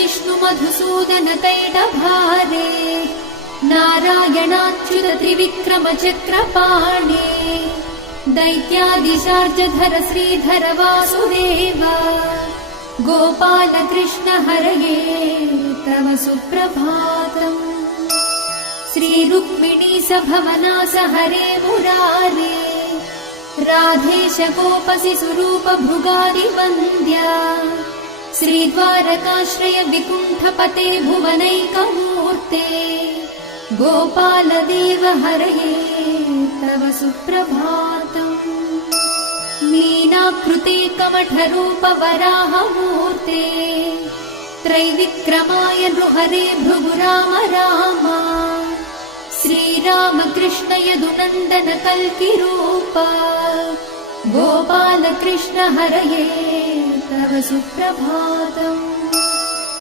विष्णु मधुसूदन कैटभारे नारायणाच्युत त्रिविक्रम चक्रपाणे दैत्यादिशार्जधर श्रीधर वासुदेव गोपाल कृष्ण हरये तव सुप्रभातम्। श्री रुक्मिणी सभवनास हरे मुरारे राधेश गोपसि स्वरूप भृगादि वन्द्या श्रीद्वारकाश्रय विकुण्ठपते भुवनैकमूर्ते गोपाल देव हरये तव सुप्रभातम्। मीनाकृते कमठरूप वराहमूर्ते त्रैविक्रमाय नृहरे भृगु राम राम श्रीराम कृष्ण यदुनन्दन कल्किरूप गोपाल कृष्ण हरये तव सुप्रभातम्।